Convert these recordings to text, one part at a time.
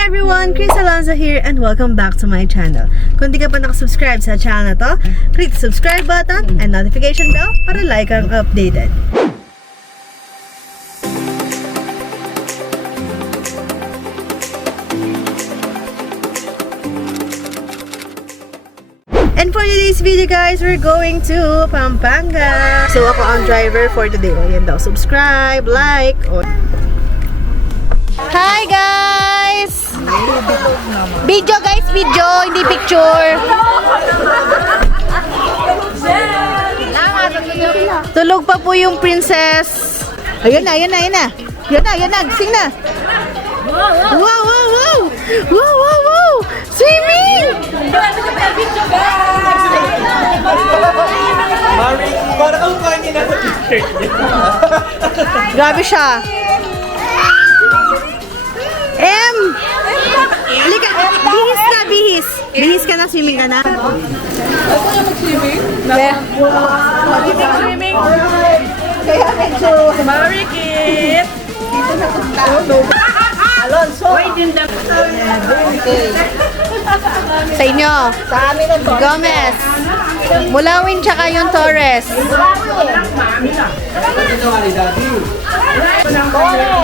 Hi everyone! Chris Alonzo here and welcome back to my channel. Kung di ka pa nakasubscribe sa channel na to, click the subscribe button and notification bell para like kang updated. And for today's video guys, we're going to Pampanga. So ako ang driver for today. O yan daw, subscribe, like. Hi guys! Video guys, video, hindi picture. Tulog pa po yung princess. Ayun na, ayun na, ayun na. Ayun na, ayun na, sing na. Wow, wow, wow! Wow, wow, wow! Swimming! Parang ang kanya na sa t-shirt niya. Grabe siya. Halika, bihis na, bihis. Bihis ka na, swimming ka na. Ako na mag-swimming? Swimming? Kaya medyo... Marikit! Dito na punta. Alonso! Okay. Sa inyo. Sa amin ang Torres. Gomez. Mulawin tsaka yung Torres.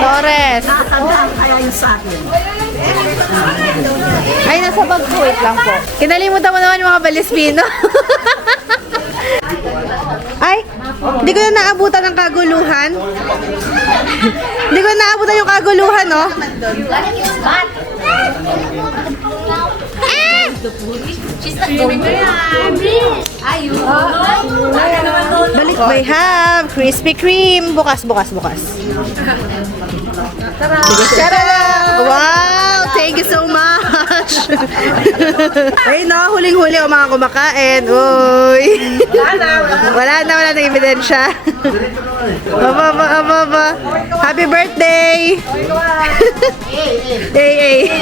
Torres. Kaya yung sa akin. Ay, nasa bag ko. Wait lang po. Kinalimutan mo naman yung mga balispino. Ay, hindi ko na naabutan ng kaguluhan. Hindi ko na naabutan yung kaguluhan, no? Balik by have Krispy Kreme. Bukas. Tara! Wow! Thank you so much! Ay, no, huling-huli ang mga kumakain. Uy! Wala na ebidensya. Aba. Happy birthday! Hey!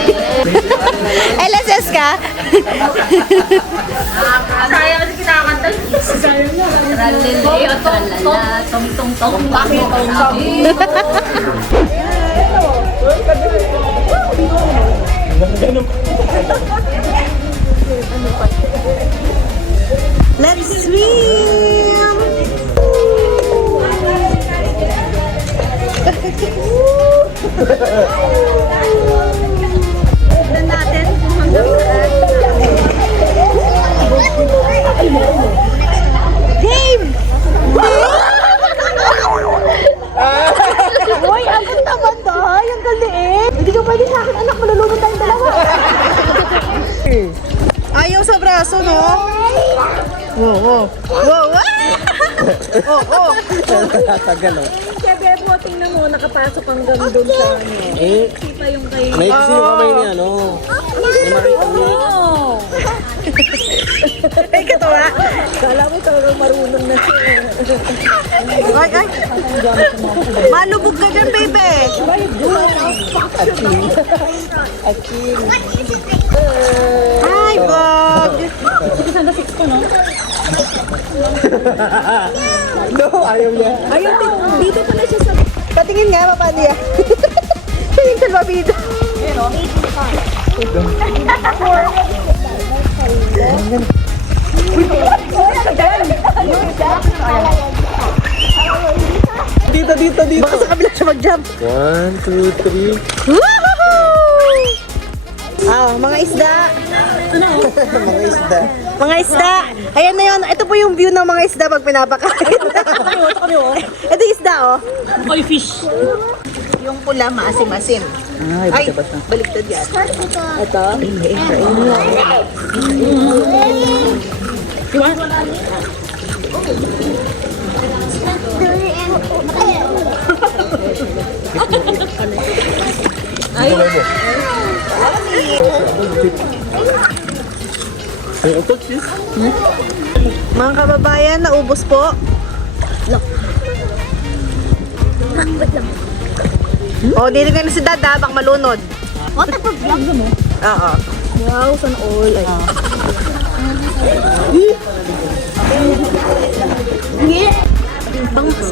LSS ka? Sayang kasi kinakanta. Sayang niya. Tralili, tralala, tong-tong-tong, bakit-tong-tong. Let's swim! Tignan natin kung hanggang saan. Game! Uy, ang ganda ba to? Ang galiit. Hindi ka pwede sa akin, anak. Malulunod tayong dalawa. Ayaw sa braso, no? Wow. Tagal oh. Kaya Bebo, tingnan mo, nakapasok hanggang doon sa ano. Kita yung kay... May kasi yung kamay niya, no? May makita niya. Ay, katawa. Kala mo talagang marunong na siya. Ay. Malubog ka dyan, baby. Aking. Hi, Bob. No, ayaw niya. Ayun, dito pala siya sa... Patingin nga, paano yan? Tingin sa babida. Dito. Baka sa kabila siya mag-jump. 1, 2, 3. Woohoo! Mga isda. Mga isda. Ayan na yun. Ito po yung view ng mga isda pag pinapakain. Ito yung isda, oh. Koi fish. Yung pula, maasim-asim. Ay, baliktad yan. Ito. Mga kababayan, naubos po. Oh, dito ka na si Dada, bak malunod. What type of vlog mo? Oo. Wow, sana all. Ay.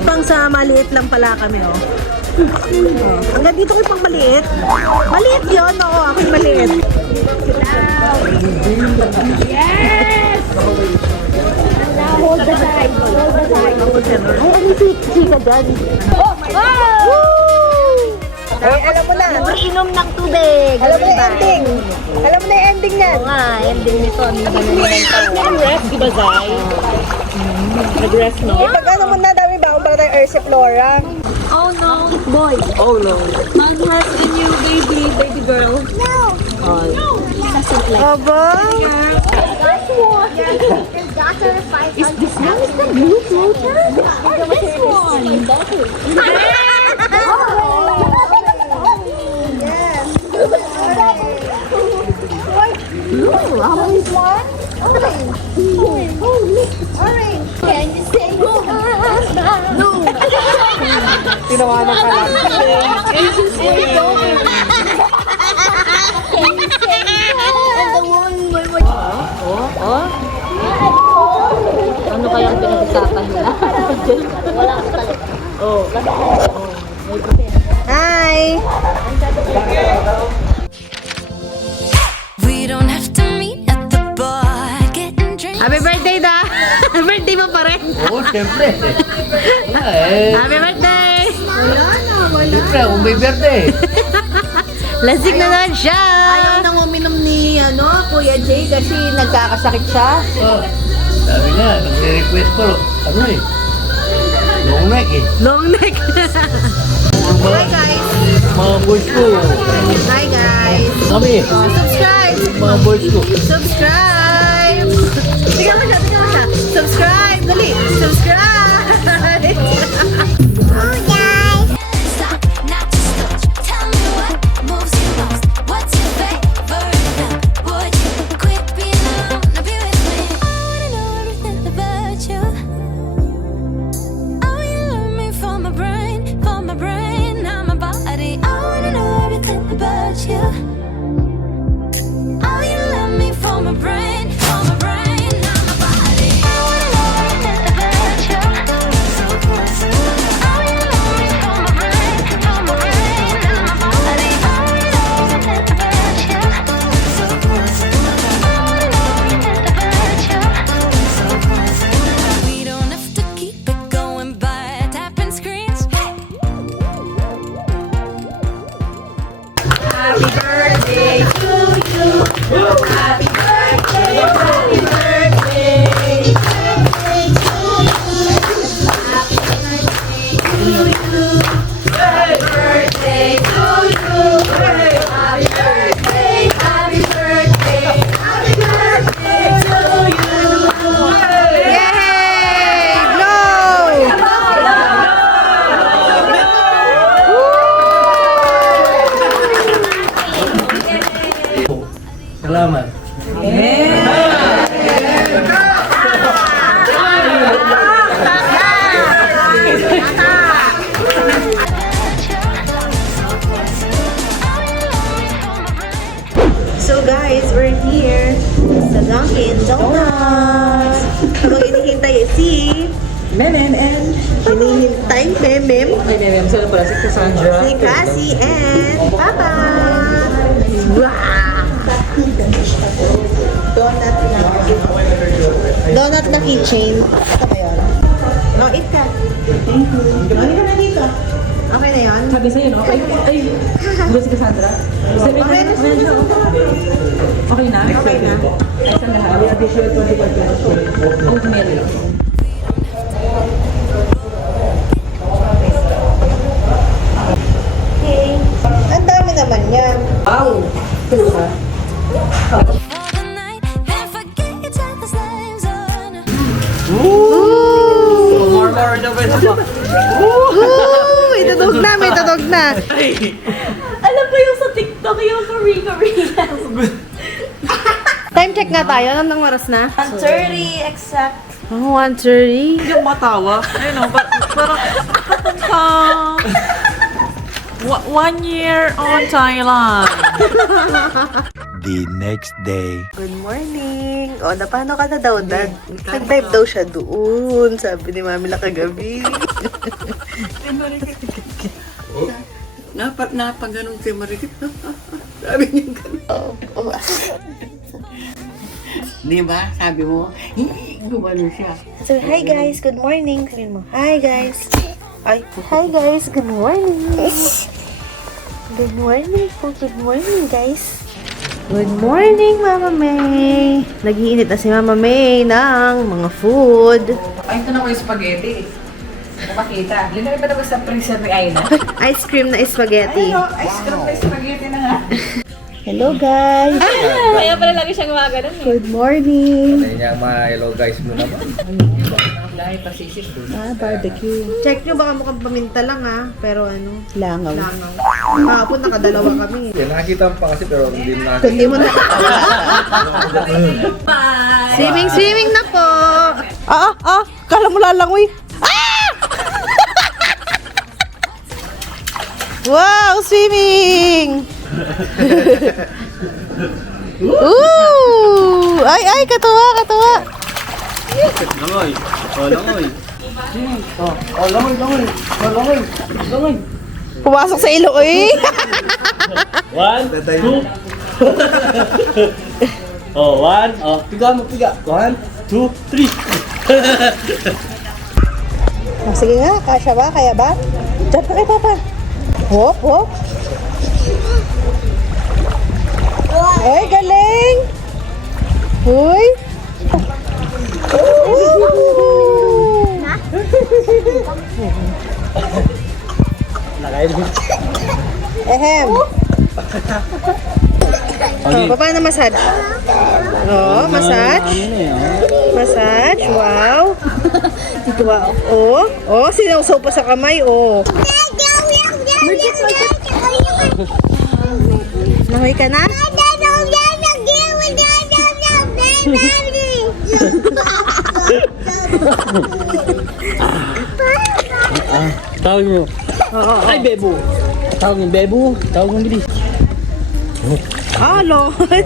Pang sa maliit lang pala kami, oh. Hanggang dito kayo pang maliit. Maliit yun, oo. Ako'y maliit. Yes! Hold the side. Hold the side. Ay, ano si Chika dyan? Oh! Ay, alam mo na. Inom ng tubig. Alam mo na yung ending. Alam mo na yung ending niyan. Oo nga, ending nito. Nag-rest, di ba, Zay? Nag-rest, no? Eh, pag ano mo na, dami ba? Para tayo Erse Flora. Oh no, boy. Oh no. Mom has a new baby girl. No. Oh, no. Aba? Is this one the blue floater? Or this one? Blue, how is one? Orange. Orange. Can you say no? Tinawanan ka lang. Ano kayang pinag-usapan nila? Wala ka talaga. Oh, Hi! We don't have to meet at the bar, getting drinks. Happy birthday, da! Birthday mo pa rin. Oo, siyempre. Wala eh. Happy birthday! Siyempre, kung may birthday. Lasing na naman siya! ayaw nang uminom ni Kuya Jay kasi nagkakasakit siya. Oh, sabi nga, nagre-request ko. Ano eh? Long neck eh. Long neck! Hi guys! Mga boys ko. Hi guys! Kami. Subscribe! Mga boys ko. Subscribe! Tingnan mo siya, tingnan mo siya. Subscribe! Dali! Subscribe! Stop, not to stop. Tell me what moves you most. What's your favorite now? Would you quit being alone to be with me? I wanna know everything about you. Oh, you love me for my brain, not my body. I wanna know everything about you. Oh, you love me for my brain, not my body. I wanna know everything about you. Oh, you love me for my brain, not my body. I wanna know everything about you. I wanna know everything about you. We don't have to keep it going by tapping screens. Yay! Blow! Salamat. So guys, we're here sa Dunkin' Donuts. Habang hinihintay si Menen and... hinihintay Memem, Ay, Menen. Sino pala? Si Cassandra. si Cassie and Papa. Wow! Donut na keychain. Ito ba yun? No, eat ka. Ano ka na dito? Okay na yun? Sabi sa'yo, no? Ay, hindi si Cassandra. Sabi Okay na siya. Okay na? Okay na. Ay, saan lahat? Additional 25 pesos. Oatmeal. Ang dami naman yan. For the night, then forget each other's names on. More the best pa. Woo! Itutog na, may tutog na. Alam mo yung sa TikTok, yung kari-kari. Time check nga tayo. Anong oras na? 30 exact. Oh, 1:30. Yung matawa. Ayun o, parang 1 year on Thailand. The next day. Good morning. O, paano ka na daw, Dad? Nag-dive daw siya doon. Sabi ni Mami lang kagabi. Napag-ganong si Marikit. Sabi niya ganun. Di ba? Sabi mo, gumano siya. So, hi guys, good morning. Sabihin mo, hi guys. Ay, hi guys, good morning. Good morning po, good morning guys. Good morning, Mama May. Nag-iinit na si Mama May ng mga food. Ay, ito na ko yung spaghetti. Napakita. Linawin ba naman sa freezer ni Aina? Ice cream na spaghetti. Ice cream na spaghetti na nga. Hello, guys. Kaya pala lagi siyang gumagano. Good morning. Kaya niya hello guys mo naman. Dahil pasisis doon. Barbecue. Check nyo, baka mukhang paminta lang pero langaw. Kahapon nakadalawa kami. Yan, nakakita mo pa kasi pero hindi mo nakakita. Kundi mo na. Swimming na po. Kala mo lalangoy. Wow, swimming! Ooh! Ay, katuwa. Langoy! Langoy! Langoy! Pumasok sa ilo, eh! 1, 2. Oh, 1. Oh, piga mo, piga. 1, 2, 3. Sige nga, kasya ba? Kaya ba? Diyan pa kay Papa. Hop. Ay, galing! Uy! Ehem. Paano massage? Massage. Massage. Wow. Sinusaw pa sa kamay. Nahoy ka na? Tawag mo. Ay, Bebo. Tawag mo, Bebo. Tawag mo, bilis.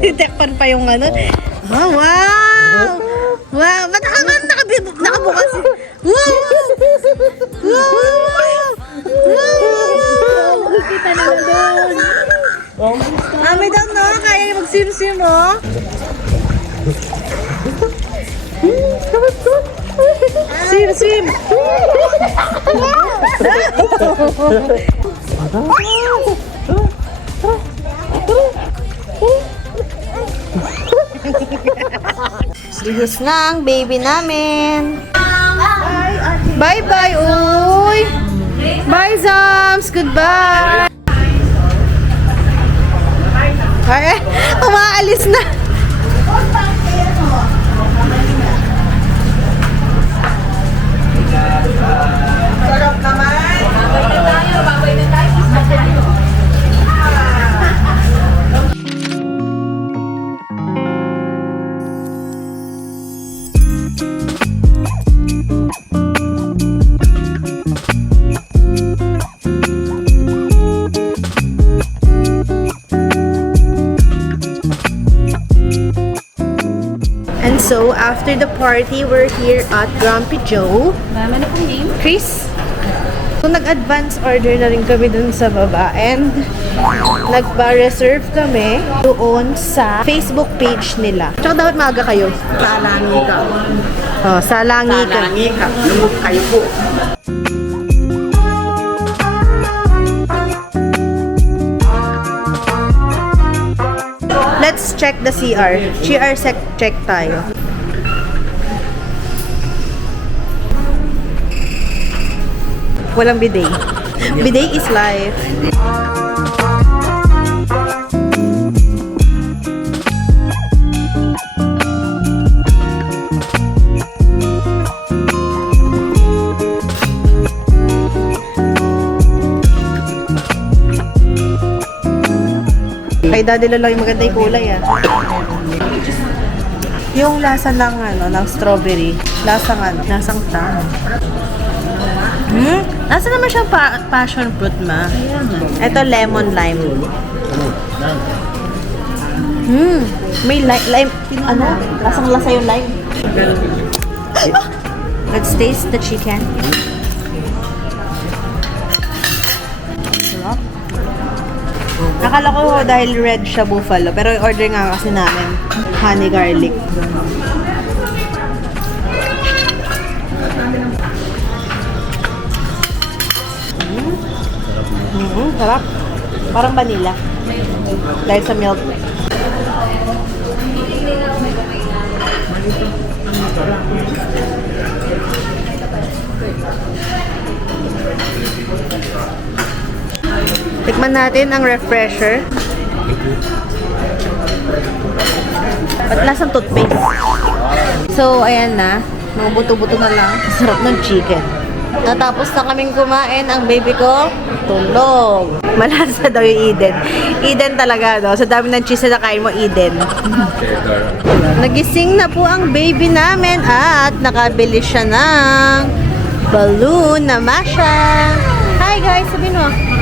Detekpan pa yung ano. Wow! Wow! Ba't nakabukas? Wow! Kita na doon. May daw, no? Kaya yung mag-swim-swim, oh. Swim! Bihis na ang baby namin. Bye-bye, uy! Bye, Zams! Goodbye! Ay, umaalis na. And so, after the party, we're here at Grumpy Joe. Mama na pong name? Chris. So, nag-advance order na rin kami dun sa baba and nagpa-reserve kami doon sa Facebook page nila. Tsaka dapat maaga kayo. Salangi ka. Salangi ka. Salangi ka. Lumog kayo po. Let's check the CR. CR check tayo. Walang bidet. Bidet is life. Kay Daddy Lo lang yung maganda yung kulay, Yung lasa ng ng strawberry, lasang tang. Lasa naman siyang passion fruit, ma. Ito lemon lime. May lime, lasang-lasa yung lime. Let's taste the chicken. Sarap. Akala ko dahil red siya buffalo. Pero order nga kasi namin. Honey garlic. Sarap. Parang vanilla. Dahil sa milk. Tikman natin ang refresher. At lasang toothpaste. So, ayan na. Mga buto-buto na lang. Sarap ng chicken. Natapos na kaming kumain. Ang baby ko, tulog. Malasa daw yung Eden. Eden talaga, no? Sa dami ng cheese na nakain mo, Eden. Nagising na po ang baby namin at nakabili siya ng balloon na masha. Hi guys, sabihin mo.